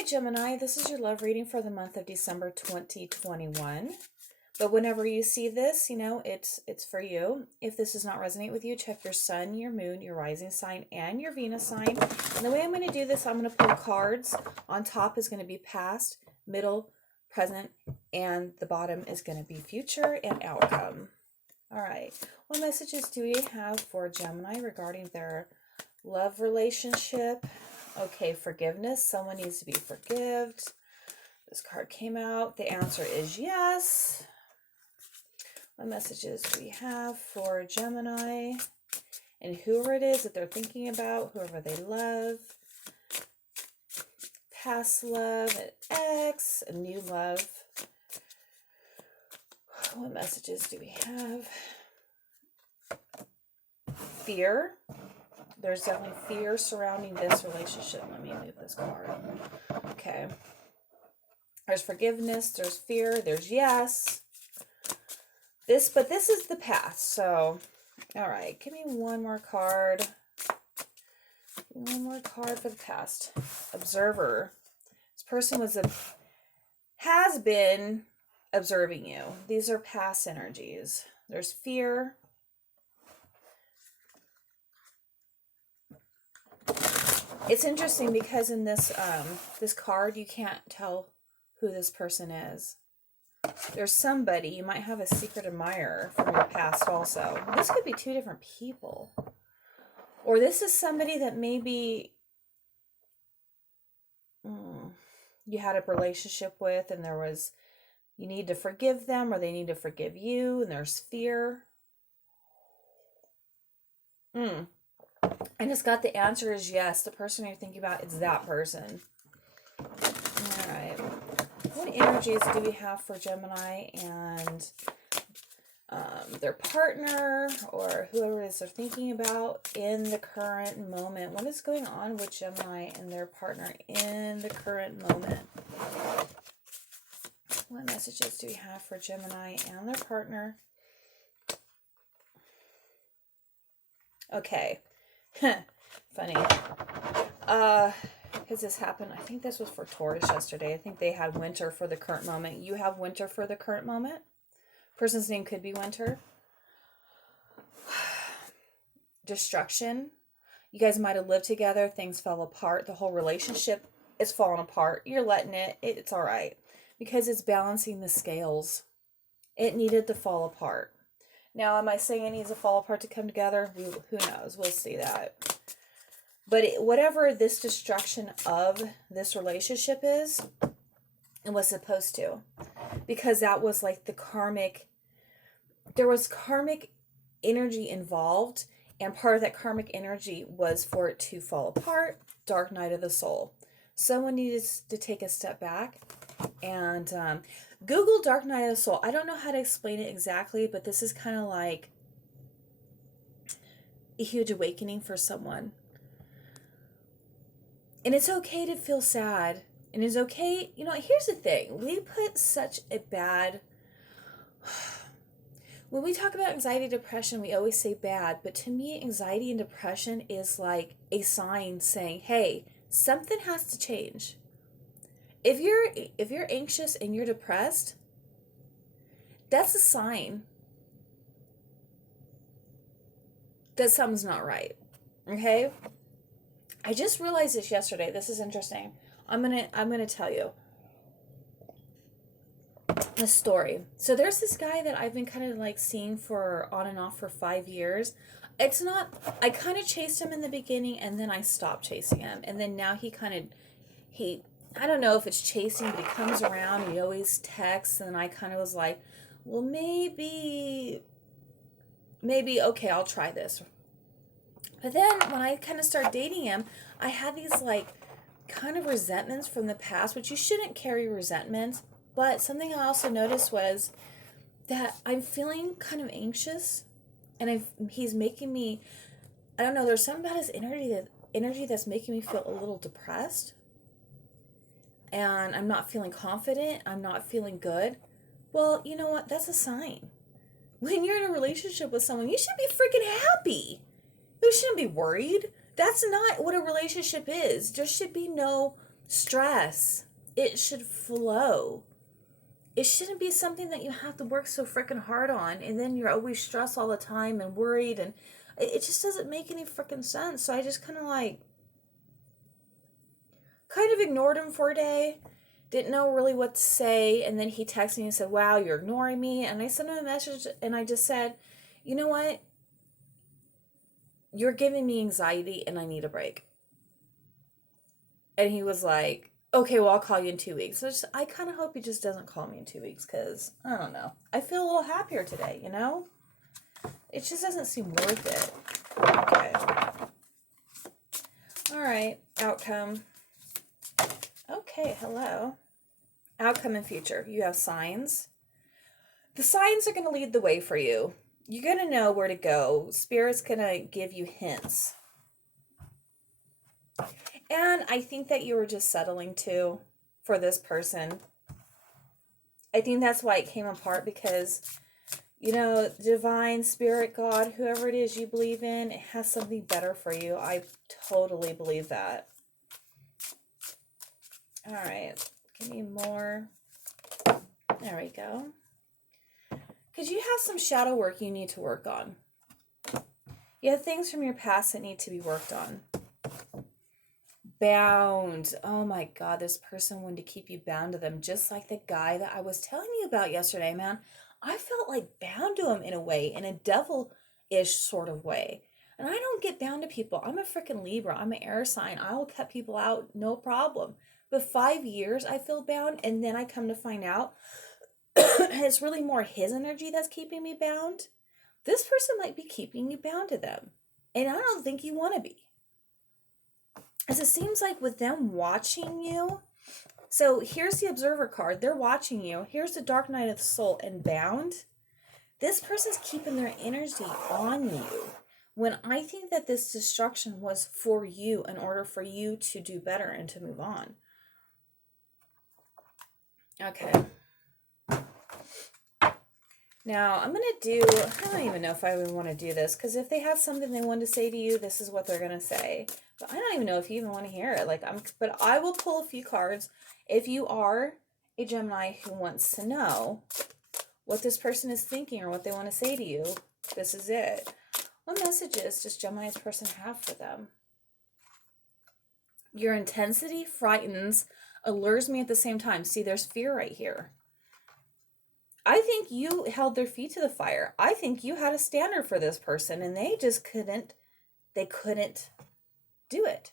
right, Gemini, this is your love reading for the month of December 2021. But whenever you see this, it's for you. If this does not resonate with you, check your sun, your moon, your rising sign, and your Venus sign. And the way I'm going to do this, I'm going to pull cards. On top is going to be past, middle, present, and the bottom is going to be future and outcome. All right. What messages do we have for Gemini regarding their love relationship? Okay, forgiveness. Someone needs to be forgiven. This card came out. The answer is yes. What messages do we have for Gemini? And whoever it is that they're thinking about, whoever they love. Past love, an ex, a new love. What messages do we have? Fear. There's definitely fear surrounding this relationship. Let me move this card. Okay. There's forgiveness. There's fear. There's yes. But this is the past. So, all right. Give me one more card. Give me one more card for the past. Observer. This person has been observing you. These are past energies. There's fear. It's interesting because in this this card, you can't tell who this person is. There's somebody, you might have a secret admirer from your past also. This could be two different people. Or this is somebody that maybe you had a relationship with and you need to forgive them or they need to forgive you and there's fear. And it's got the answer is yes. The person you're thinking about is that person. All right. What energies do we have for Gemini and their partner or whoever it is they're thinking about in the current moment? What is going on with Gemini and their partner in the current moment? What messages do we have for Gemini and their partner? Okay. Funny. Because this happened, I think this was for Taurus yesterday. I think they had winter for the current moment. You have winter for the current moment. Person's name could be winter. Destruction. You guys might have lived together. Things fell apart. The whole relationship is falling apart. You're letting it. It's all right. Because it's balancing the scales. It needed to fall apart. Now, am I saying it needs to fall apart to come together? Who knows? We'll see that. But whatever this destruction of this relationship is, it was supposed to. Because that was like the karmic, there was karmic energy involved. And part of that karmic energy was for it to fall apart. Dark night of the soul. Someone needed to take a step back and Google Dark Night of the Soul. I don't know how to explain it exactly, but this is kind of like a huge awakening for someone. And it's okay to feel sad. And it's okay. Here's the thing. We put such a bad... When we talk about anxiety, depression, we always say bad. But to me, anxiety and depression is like a sign saying, hey, something has to change. If you're anxious and you're depressed, that's a sign that something's not right. Okay? I just realized this yesterday. This is interesting. I'm gonna tell you a story. So there's this guy that I've been kind of like seeing for on and off for 5 years. I kind of chased him in the beginning and then I stopped chasing him. And then now I don't know if it's chasing, but he comes around and he always texts. And I kind of was like, well, maybe, okay, I'll try this. But then when I kind of started dating him, I had these like kind of resentments from the past, which you shouldn't carry resentments. But something I also noticed was that I'm feeling kind of anxious and he's making me, I don't know, there's something about his energy that's making me feel a little depressed. And I'm not feeling confident. I'm not feeling good. Well, you know what? That's a sign. When you're in a relationship with someone, you should be freaking happy. You shouldn't be worried. That's not what a relationship is. There should be no stress. It should flow. It shouldn't be something that you have to work so freaking hard on, and then you're always stressed all the time and worried, and it just doesn't make any freaking sense. So I just kind of ignored him for a day, didn't know really what to say, and then he texted me and said, wow, you're ignoring me. And I sent him a message, and I just said, you know what, you're giving me anxiety and I need a break. And he was like, okay, well, I'll call you in 2 weeks. So I kind of hope he just doesn't call me in 2 weeks, because I don't know, I feel a little happier today, you know. It just doesn't seem worth it. Okay, all right, outcome. Okay, hello. Outcome and future. You have signs. The signs are going to lead the way for you. You're going to know where to go. Spirit's going to give you hints. And I think that you were just settling too for this person. I think that's why it came apart, because, you know, divine, spirit, God, whoever it is you believe in, it has something better for you. I totally believe that. All right, give me more. There we go. Because you have some shadow work you need to work on. You have things from your past that need to be worked on. Bound. Oh my God, this person wanted to keep you bound to them, just like the guy that I was telling you about yesterday, man. I felt like bound to him in a way, in a devil-ish sort of way. And I don't get bound to people. I'm a freaking Libra. I'm an air sign. I will cut people out, no problem. But 5 years I feel bound, and then I come to find out it's really more his energy that's keeping me bound. This person might be keeping you bound to them, and I don't think you want to be. As it seems like with them watching you, so here's the observer card. They're watching you. Here's the dark night of the soul and bound. This person's keeping their energy on you, when I think that this destruction was for you in order for you to do better and to move on. Okay. Now, I'm going to do, I don't even know if I would want to do this, because if they have something they want to say to you, this is what they're going to say. But I don't even know if you even want to hear it. But I will pull a few cards. If you are a Gemini who wants to know what this person is thinking or what they want to say to you, this is it. What messages does Gemini's person have for them? Your intensity frightens, allures me at the same time. See, there's fear right here. I think you held their feet to the fire. I think you had a standard for this person, and they just couldn't do it.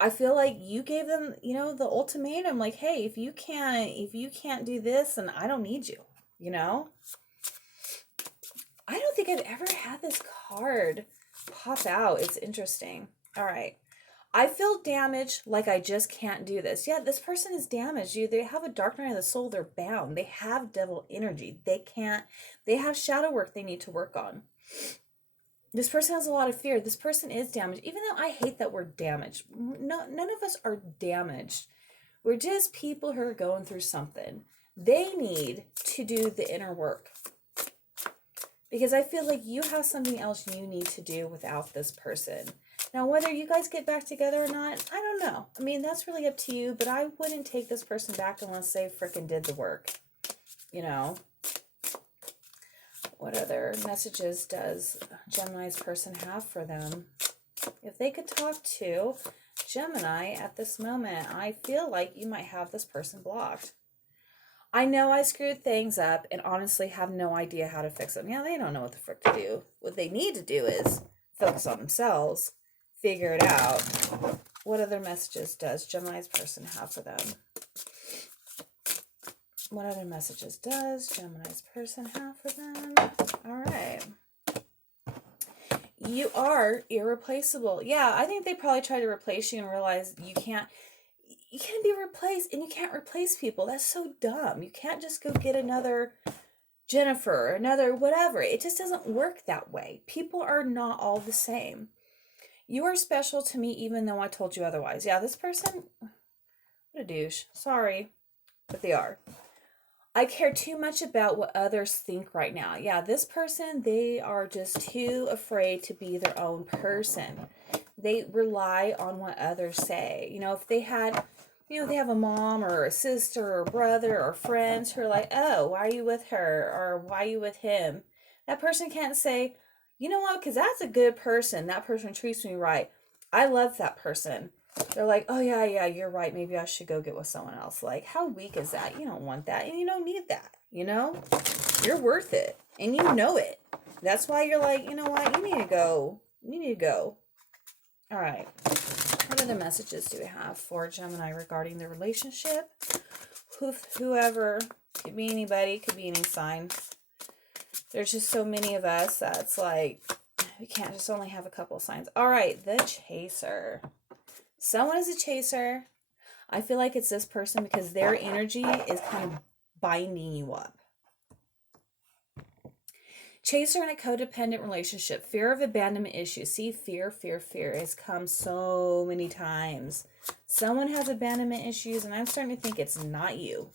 I feel like you gave them, you know, the ultimatum, like, hey, if you can't do this, then I don't need you, you know? I don't think I've ever had this card pop out. It's interesting. All right. I feel damaged, like I just can't do this. Yeah, this person is damaged. They have a dark night of the soul. They're bound. They have devil energy. They have shadow work they need to work on. This person has a lot of fear. This person is damaged. Even though I hate that word damaged. No, none of us are damaged. We're just people who are going through something. They need to do the inner work. Because I feel like you have something else you need to do without this person. Now, whether you guys get back together or not, I don't know. I mean, that's really up to you, but I wouldn't take this person back unless they freaking did the work. You know? What other messages does Gemini's person have for them? If they could talk to Gemini at this moment, I feel like you might have this person blocked. I know I screwed things up and honestly have no idea how to fix them. Yeah, they don't know what the frick to do. What they need to do is focus on themselves, figure it out. What other messages does Gemini's person have for them? What other messages does Gemini's person have for them? All right. You are irreplaceable. Yeah, I think they probably tried to replace you and realized you can't be replaced, and you can't replace people. That's so dumb. You can't just go get another Jennifer, another whatever. It just doesn't work that way. People are not all the same. You are special to me even though I told you otherwise. Yeah, this person, what a douche. Sorry, but they are. I care too much about what others think right now. Yeah, this person, they are just too afraid to be their own person. They rely on what others say. You know, if they had, you know, they have a mom or a sister or brother or friends who are like, oh, why are you with her? Or why are you with him? That person can't say, you know what, because that's a good person. That person treats me right. I love that person. They're like, oh, yeah, you're right. Maybe I should go get with someone else. Like, how weak is that? You don't want that. And you don't need that. You know? You're worth it. And you know it. That's why you're like, you know what? You need to go. You need to go. All right. What other messages do we have for Gemini regarding the relationship? Whoever, could be anybody, could be any sign. There's just so many of us that's like, we can't just only have a couple signs. All right, the chaser. Someone is a chaser. I feel like it's this person because their energy is kind of binding you up. Chaser in a codependent relationship. Fear of abandonment issues. See, fear has come so many times. Someone has abandonment issues, and I'm starting to think it's not you.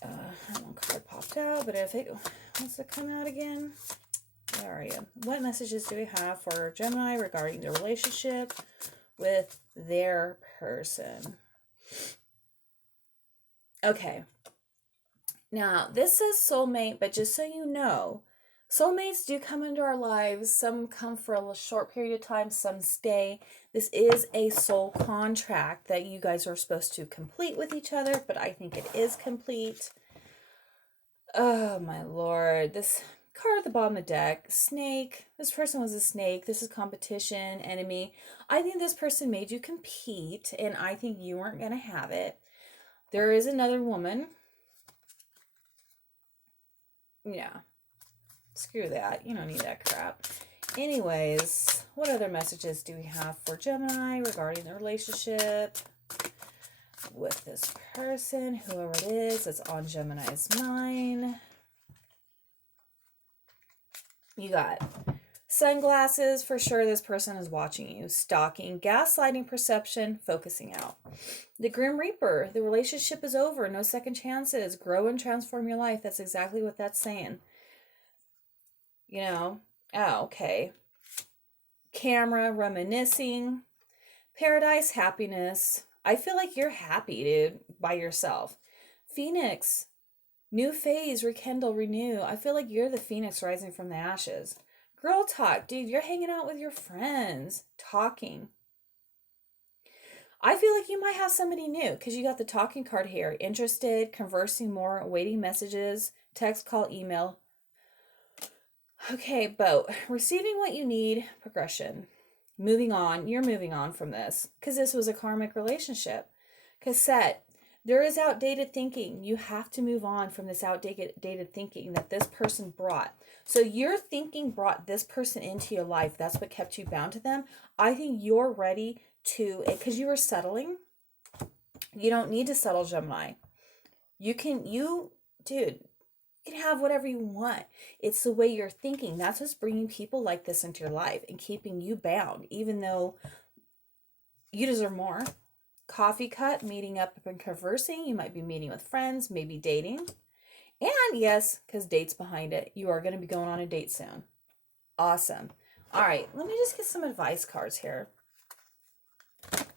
One card popped out, but if it wants to come out again, where are you? What messages do we have for Gemini regarding the relationship with their person? Okay. Now, this says soulmate, but just so you know, soulmates do come into our lives. Some come for a short period of time, some stay. This is a soul contract that you guys are supposed to complete with each other, but I think it is complete. Oh, my Lord. This card at the bottom of the deck, snake. This person was a snake. This is competition, enemy. I think this person made you compete, and I think you weren't going to have it. There is another woman. Yeah. Screw that. You don't need that crap. Anyways, what other messages do we have for Gemini regarding the relationship with this person, whoever it is that's on Gemini's mind? You got sunglasses, for sure this person is watching you. Stalking, gaslighting, perception, focusing out. The Grim Reaper, the relationship is over, no second chances, grow and transform your life. That's exactly what that's saying. You know, oh, okay. Camera, reminiscing. Paradise, happiness. I feel like you're happy, dude, by yourself. Phoenix, new phase, rekindle, renew. I feel like you're the phoenix rising from the ashes. Girl talk, dude, you're hanging out with your friends, talking. I feel like you might have somebody new because you got the talking card here. Interested, conversing more, awaiting messages, text, call, email. Okay, boat. Receiving what you need, progression. Moving on. You're moving on from this because this was a karmic relationship. Cassette. There is outdated thinking. You have to move on from this outdated thinking that this person brought. So your thinking brought this person into your life. That's what kept you bound to them. I think you're ready to, because you were settling. You don't need to settle, Gemini. Dude, you can have whatever you want. It's the way you're thinking. That's what's bringing people like this into your life and keeping you bound, even though you deserve more. Coffee cut, meeting up and conversing. You might be meeting with friends, maybe dating. And yes, because date's behind it, you are going to be going on a date soon. Awesome. All right, let me just get some advice cards here.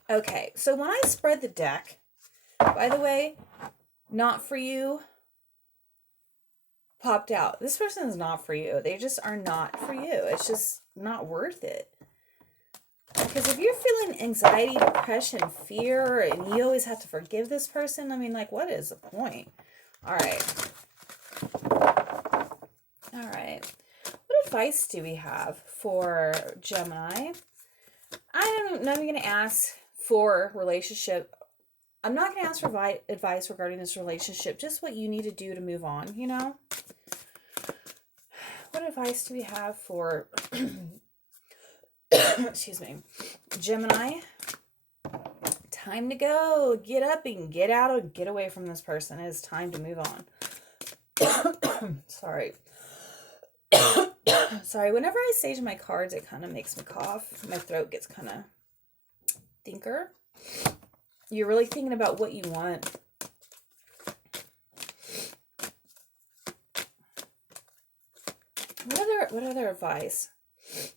Okay, so when I spread the deck, by the way, not for you popped out. This person is not for you. They just are not for you. It's just not worth it. Because if you're feeling anxiety, depression, fear, and you always have to forgive this person, I mean, like, what is the point? All right. All right. What advice do we have for Gemini? I'm not going to ask for relationship. I'm not going to ask for advice regarding this relationship, just what you need to do to move on, you know? What advice do we have for, excuse me, Gemini? Time to go. Get up and get out and get away from this person. It is time to move on. Sorry. Sorry, whenever I sage my cards, it kind of makes me cough. My throat gets kind of thinker. You're really thinking about what you want. What other advice?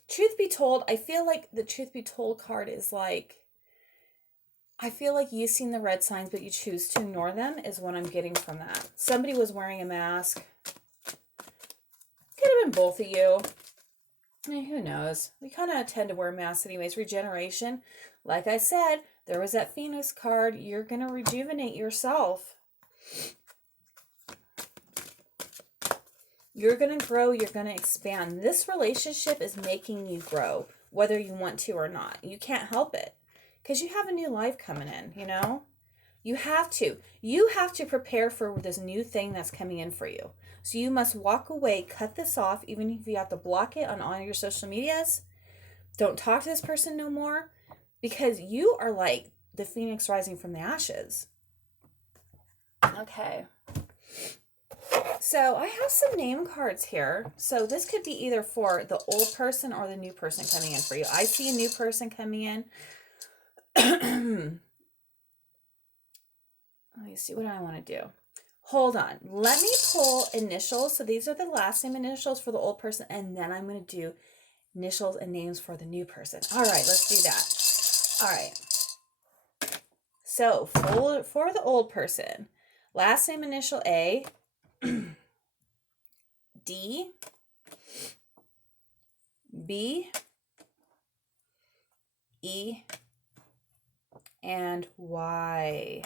Truth be told, I feel like the truth be told card is like, I feel like you've seen the red signs, but you choose to ignore them is what I'm getting from that. Somebody was wearing a mask. Could have been both of you. Who knows? We kind of tend to wear masks anyways. Regeneration. Like I said, there was that Phoenix card. You're going to rejuvenate yourself. You're going to grow. You're going to expand. This relationship is making you grow, whether you want to or not. You can't help it because you have a new life coming in, you know? You have to. You have to prepare for this new thing that's coming in for you. So you must walk away, cut this off, even if you have to block it on all your social medias. Don't talk to this person no more because you are like the phoenix rising from the ashes. Okay. So I have some name cards here. So this could be either for the old person or the new person coming in for you. I see a new person coming in. Let me see what I want to do. Hold on. Let me pull initials. So these are the last name initials for the old person. And then I'm going to do initials and names for the new person. All right, let's do that. All right. So for the old person, last name initial A, D, B, E, and Y.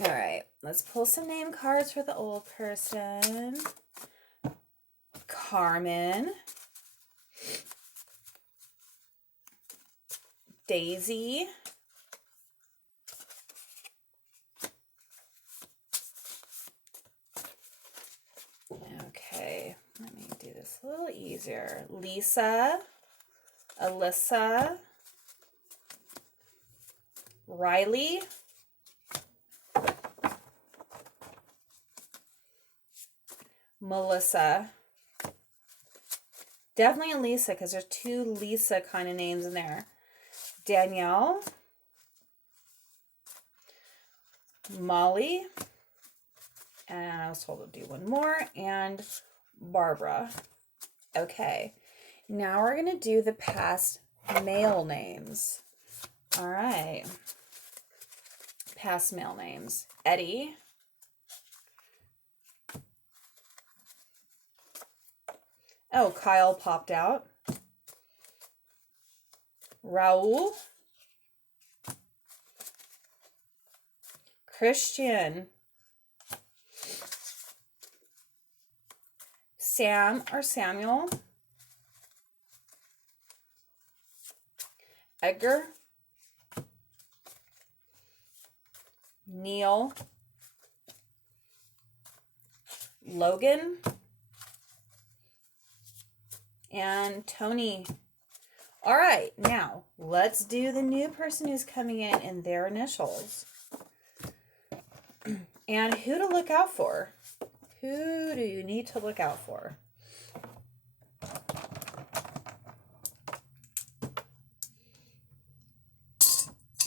All right, let's pull some name cards for the old person. Carmen, Daisy, okay, let me do this a little easier. Lisa, Alyssa, Riley, Melissa. Definitely Lisa because there's two Lisa kind of names in there. Danielle, Molly, and I was told to do one more, and Barbara. Okay, now we're going to do the past male names. All right. Past male names. Eddie, oh, Kyle popped out. Raul, Christian, Sam or Samuel, Edgar, Neil, Logan, and Tony. All right, now let's do the new person who's coming in and their initials. And who to look out for. Who do you need to look out for?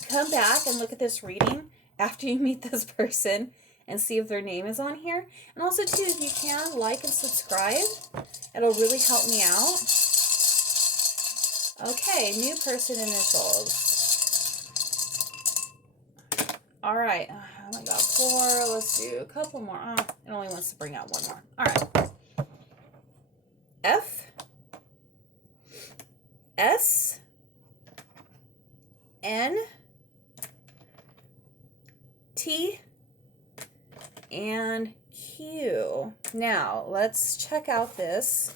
Come back and look at this reading after you meet this person and see if their name is on here. And also, too, if you can, like and subscribe. It'll really help me out. Okay, new person initials. All right, I only got 4. Let's do a couple more. It only wants to bring out one more. All right. F, S, N, T, and Q. Now, let's check out this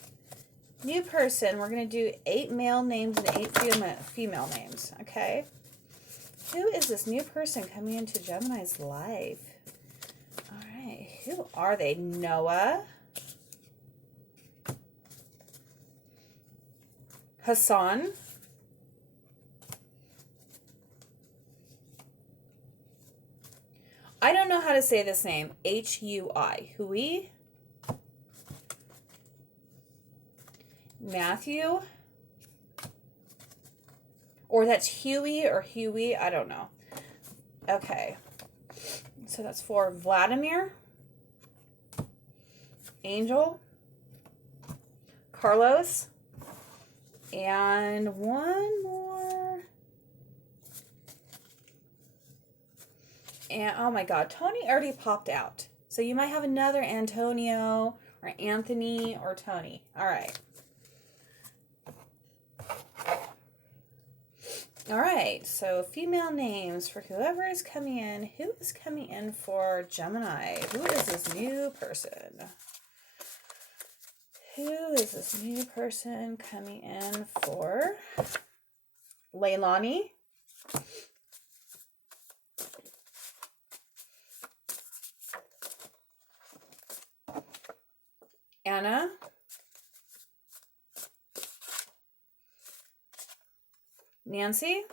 new person. We're going to do 8 male names and 8 female names, okay? Who is this new person coming into Gemini's life? All right, who are they? Noah, Hassan, I don't know how to say this name, H-U-I, Hui, Matthew, or that's Huey or Huey, I don't know. Okay, so that's for Vladimir, Angel, Carlos, and one more. And oh my God, Tony already popped out. So you might have another Antonio or Anthony or Tony. All right. All right, so female names for whoever is coming in. Who is coming in for Gemini? Who is this new person? Who is this new person coming in for Leilani? Anna? Nancy?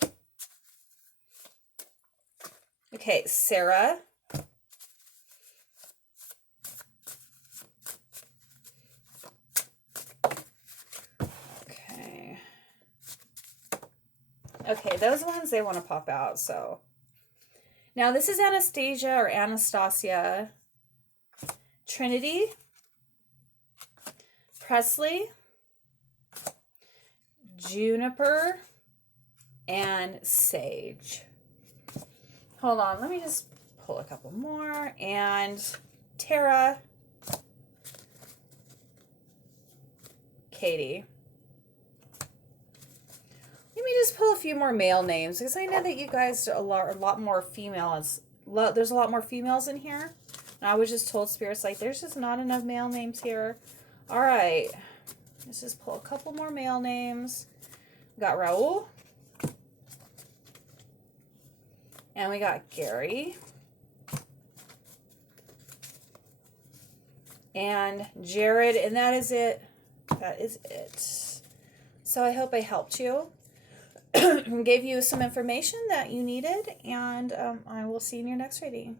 Okay, Sarah. Okay, those ones they want to pop out, so. Now this is Anastasia or Anastasia. Trinity. Presley. Juniper. And Sage. Hold on, let me just pull a couple more. And Tara. Katie. Let me just pull a few more male names because I know that you guys are a lot more females. There's a lot more females in here. And I was just told Spirit's like, there's just not enough male names here. All right. Let's just pull a couple more male names. We got Raul. And we got Gary. And Jared. And that is it. That is it. So I hope I helped you. Gave you some information that you needed. And I will see you in your next reading.